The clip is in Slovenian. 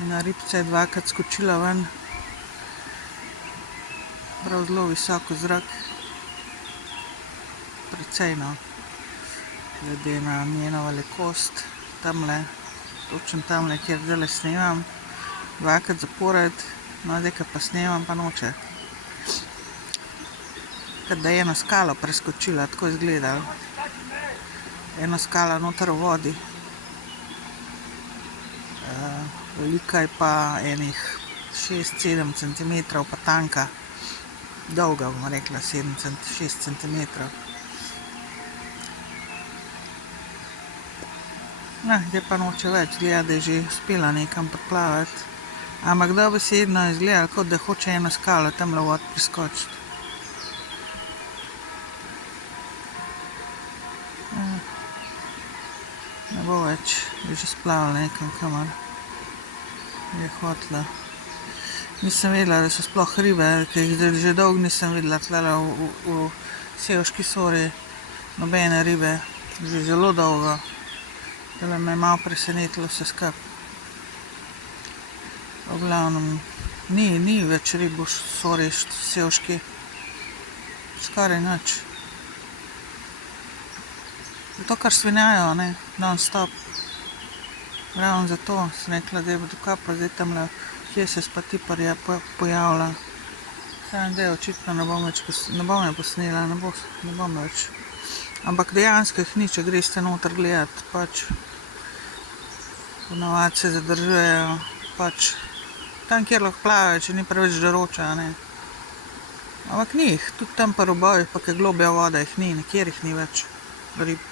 Ena ribca je dvakrat skočila ven. Prav zelo visoko zrak. Precej, no, glede na njeno velikost. Tamle, točno tamle, kjer zdajle snemam. Dvakrat zapored, no zdaj, ko pa snemam, pa noče. Kot da je eno skalo preskočila, tako je izgledalo. Eno skalo noter v vodi. Velika je pa enih 6-7 centimetrov, pa tanka. Dolga, bom rekla, 6 centimetrov. Zdaj pa noče več, gleda, da je že uspela nekam priplavati. Ampak dobesedno je izgledalo, kot da hoče eno skalo tamle v vod preskočiti. Ne bo več, je že splavala nekam, kamor je hotela. Nisem vedela, da so sploh ribe, ker jih že dolgo nisem videla tlele v Sevški Sori. Nobene ribe, že zelo dolgo. Tole me je malo presenetilo vse skupaj. V glavnem, ni več rib v Sori, Sevški. Skoraj nič. Zato, ker svinjajo, ne, non-stop. Ravno zato sem rekla, da je dokapa zdaj tamle, kje se pa ti pojavila. Samo zdaj očitno ne bom je posnela, ne bom več. Ampak dejansko jih ni, če greste noter gledat, pač. Ponavadi se zadržujejo, pač. Tam, kjer lahko plavajo, če ni preveč žaroče, ne. Ampak ni jih, tudi tam pa robovih, pa kaj globja voda jih ni, nikjer jih ni več rib.